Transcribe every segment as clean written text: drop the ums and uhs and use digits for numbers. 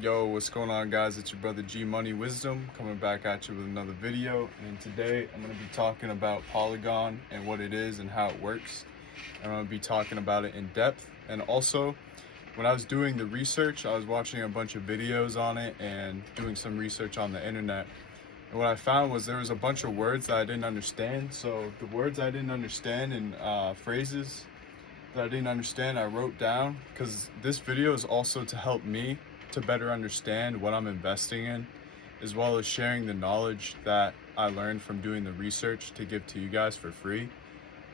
Yo, what's going on, guys? It's your brother G Money Wisdom coming back at you with another video. And today I'm going to be talking about Polygon and what it is and how it works. I'm going to be talking about it in depth. And also, when I was doing the research, I was watching a bunch of videos on it and doing some research on the internet. And what I found was there was a bunch of words that I didn't understand. So the words I didn't understand and phrases that I didn't understand, I wrote down, because this video is also to help me to better understand what I'm investing in, as well as sharing the knowledge that I learned from doing the research to give to you guys for free,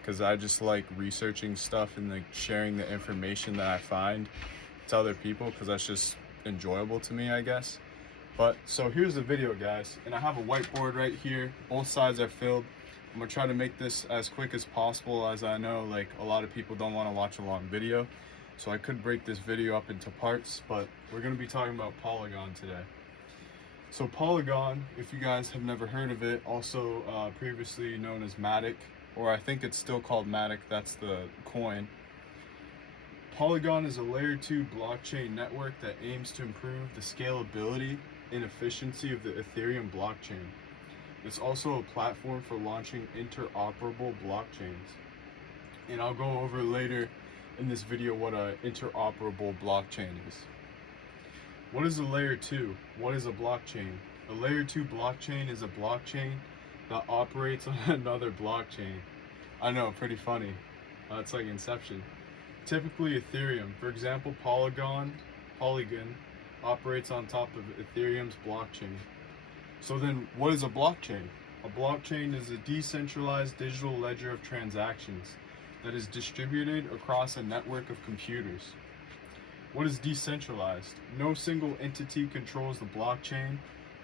because I just like researching stuff and like sharing the information that I find to other people, because that's just enjoyable to me, I guess. But so here's the video, guys, and I have a whiteboard right here. Both sides are filled. I'm gonna try to make this as quick as possible, as I know like a lot of people don't want to watch a long video, so I could break this video up into parts. But we're gonna be talking about Polygon today. So Polygon, if you guys have never heard of it, also previously known as Matic, or I think it's still called Matic, that's the coin. Polygon is a layer 2 blockchain network that aims to improve the scalability and efficiency of the Ethereum blockchain. It's also a platform for launching interoperable blockchains. And I'll go over later in this video what an interoperable blockchain is. What is a layer 2? What is a blockchain? A layer 2 blockchain is a blockchain that operates on another blockchain. I know, pretty funny. It's like Inception. Typically Ethereum, for example, Polygon operates on top of Ethereum's blockchain. So then, what is a blockchain? A blockchain is a decentralized digital ledger of transactions that is distributed across a network of computers. What is decentralized? No single entity controls the blockchain.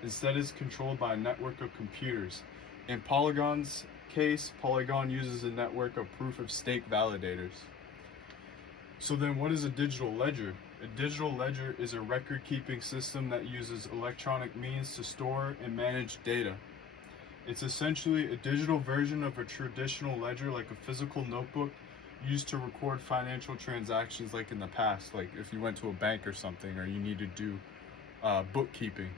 Instead, it's controlled by a network of computers. In Polygon's case, Polygon uses a network of proof-of-stake validators. So then, what is a digital ledger? A digital ledger is a record-keeping system that uses electronic means to store and manage data. It's essentially a digital version of a traditional ledger, like a physical notebook used to record financial transactions like in the past, like if you went to a bank or something, or you need to do bookkeeping.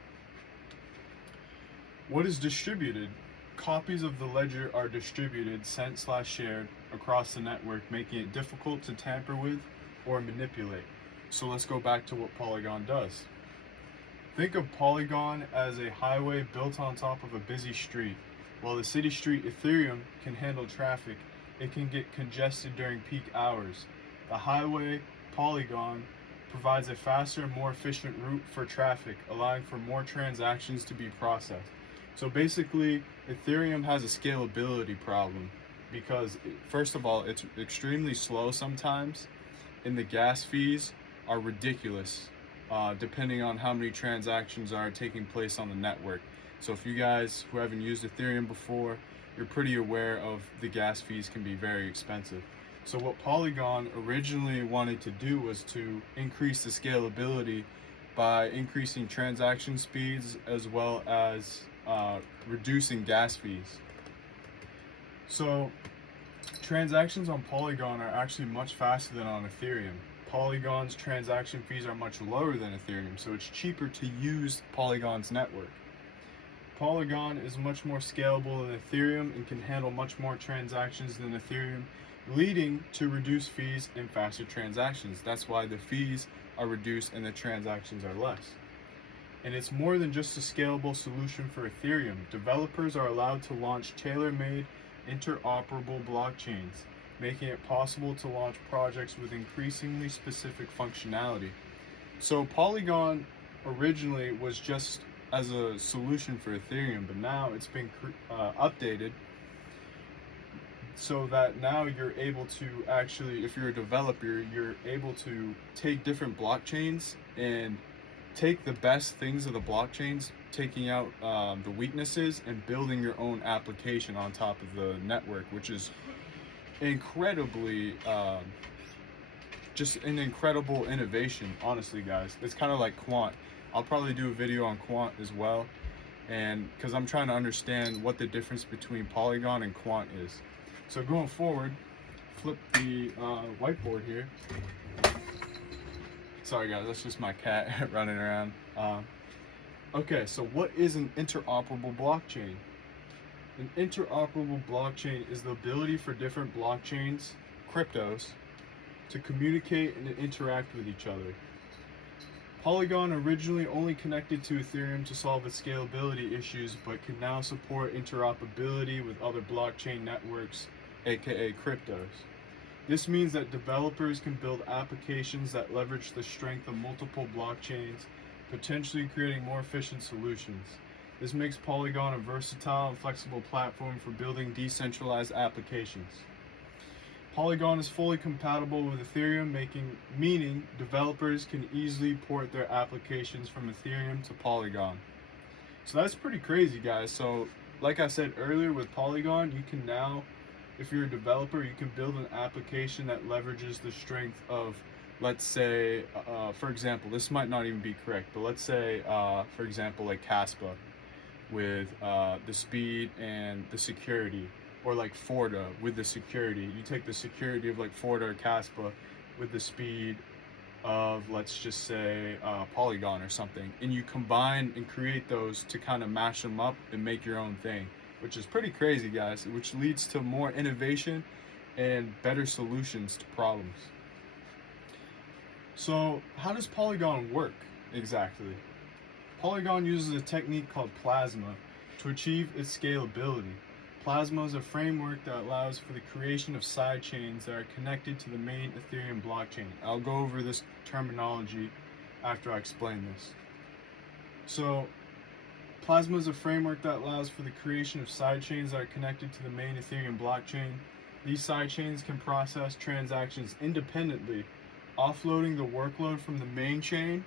What is distributed? Copies of the ledger are distributed, sent/shared across the network, making it difficult to tamper with or manipulate. So let's go back to what Polygon does. Think of Polygon as a highway built on top of a busy street. While the city street Ethereum can handle traffic, it can get congested during peak hours. The highway Polygon provides a faster and more efficient route for traffic, allowing for more transactions to be processed. So basically, Ethereum has a scalability problem because, first of all, it's extremely slow sometimes, and the gas fees are ridiculous depending on how many transactions are taking place on the network. So if you guys who haven't used Ethereum before, you're pretty aware of the gas fees can be very expensive. So what Polygon originally wanted to do was to increase the scalability by increasing transaction speeds as well as reducing gas fees. So transactions on Polygon are actually much faster than on Ethereum. Polygon's transaction fees are much lower than Ethereum, so it's cheaper to use Polygon's network. Polygon is much more scalable than Ethereum and can handle much more transactions than Ethereum, leading to reduced fees and faster transactions. That's why the fees are reduced and the transactions are less. And it's more than just a scalable solution for Ethereum. Developers are allowed to launch tailor-made interoperable blockchains, making it possible to launch projects with increasingly specific functionality. So Polygon originally was just as a solution for Ethereum, but now it's been updated so that now you're able to actually, if you're a developer, you're able to take different blockchains and take the best things of the blockchains, taking out the weaknesses, and building your own application on top of the network, which is incredibly just an incredible innovation, honestly, guys. It's kind of like quant. I'll probably do a video on quant as well, and because I'm trying to understand what the difference between Polygon and quant is. So going forward, flip the whiteboard here. Sorry guys, that's just my cat running around. Okay, so what is an interoperable blockchain? An interoperable blockchain is the ability for different blockchains, cryptos, to communicate and interact with each other. Polygon originally only connected to Ethereum to solve its scalability issues, but can now support interoperability with other blockchain networks, aka cryptos. This means that developers can build applications that leverage the strength of multiple blockchains, potentially creating more efficient solutions. This makes Polygon a versatile and flexible platform for building decentralized applications. Polygon is fully compatible with Ethereum, meaning developers can easily port their applications from Ethereum to Polygon. So that's pretty crazy, guys. So like I said earlier, with Polygon, you can now, if you're a developer, you can build an application that leverages the strength of, let's say, for example, this might not even be correct, but let's say, for example, like Caspa with the speed and the security, or like Forda with the security. You take the security of like Forda or Caspa with the speed of, let's just say, Polygon or something, and you combine and create those to kind of mash them up and make your own thing, which is pretty crazy, guys, which leads to more innovation and better solutions to problems. So how does Polygon work exactly? Polygon uses a technique called Plasma to achieve its scalability. Plasma is a framework that allows for the creation of sidechains that are connected to the main Ethereum blockchain. I'll go over this terminology after I explain this. So, Plasma is a framework that allows for the creation of sidechains that are connected to the main Ethereum blockchain. These sidechains can process transactions independently, offloading the workload from the main chain,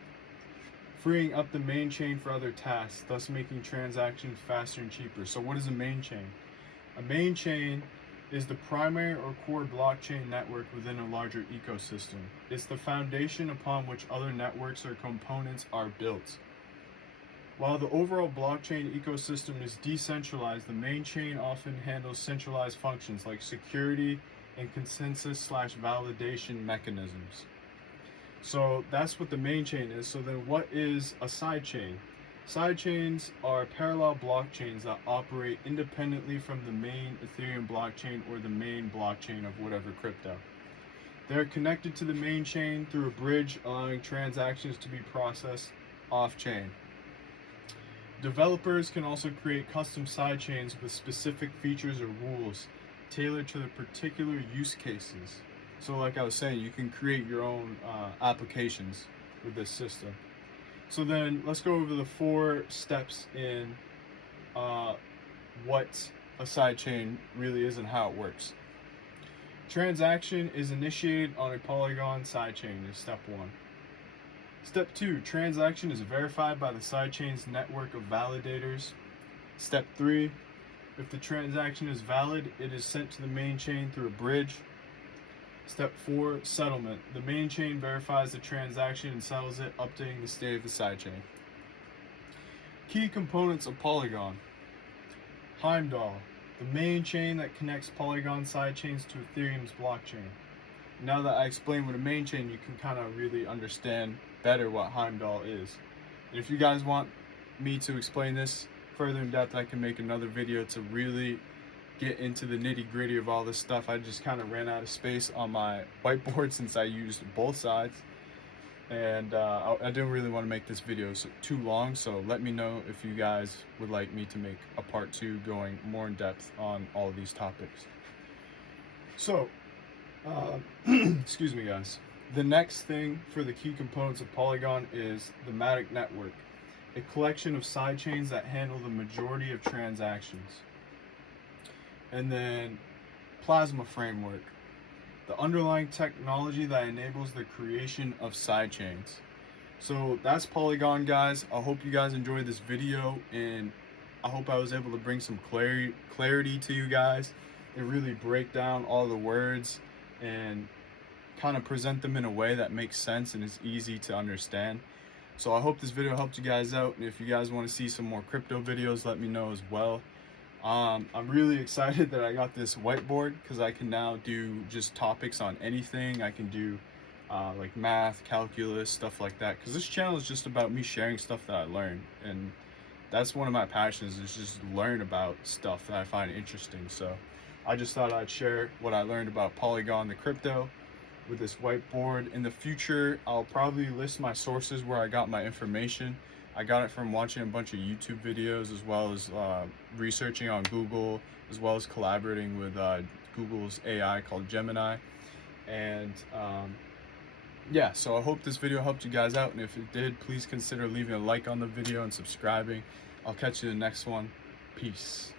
freeing up the main chain for other tasks, thus making transactions faster and cheaper. So what is a main chain? A main chain is the primary or core blockchain network within a larger ecosystem. It's the foundation upon which other networks or components are built. While the overall blockchain ecosystem is decentralized, the main chain often handles centralized functions like security and consensus/validation mechanisms. So that's what the main chain is. So then what is a sidechain? Sidechains are parallel blockchains that operate independently from the main Ethereum blockchain or the main blockchain of whatever crypto. They're connected to the main chain through a bridge, allowing transactions to be processed off-chain. Developers can also create custom sidechains with specific features or rules tailored to the particular use cases. So like I was saying, you can create your own applications with this system. So then let's go over the 4 steps in what a sidechain really is and how it works. Transaction is initiated on a Polygon sidechain is step 1. Step 2, transaction is verified by the sidechain's network of validators. Step 3, if the transaction is valid, it is sent to the main chain through a bridge. Step 4, settlement. The main chain verifies the transaction and settles it, updating the state of the sidechain. Key components of Polygon. Heimdall, the main chain that connects Polygon sidechains to Ethereum's blockchain. Now that I explained what a main chain, you can kind of really understand better what Heimdall is. And if you guys want me to explain this further in depth, I can make another video to really get into the nitty-gritty of all this stuff. I just kind of ran out of space on my whiteboard since I used both sides, and I didn't really want to make this video too long, so let me know if you guys would like me to make a part 2 going more in depth on all of these topics. So excuse me guys, the next thing for the key components of Polygon is the Matic network, a collection of sidechains that handle the majority of transactions. And then Plasma framework, the underlying technology that enables the creation of sidechains. So that's Polygon, guys. I hope you guys enjoyed this video, and I hope I was able to bring some clarity to you guys and really break down all the words and kind of present them in a way that makes sense and is easy to understand. So I hope this video helped you guys out, and if you guys want to see some more crypto videos, let me know as well. I'm really excited that I got this whiteboard because I can now do just topics on anything. I can do like math, calculus, stuff like that. Because this channel is just about me sharing stuff that I learned, and that's one of my passions, is just learn about stuff that I find interesting. So I just thought I'd share what I learned about Polygon, the crypto, with this whiteboard. In the future, I'll probably list my sources where I got my information. I got it from watching a bunch of YouTube videos, as well as researching on Google, as well as collaborating with Google's AI called Gemini. And yeah, so I hope this video helped you guys out, and if it did, please consider leaving a like on the video and subscribing. I'll catch you in the next one. Peace.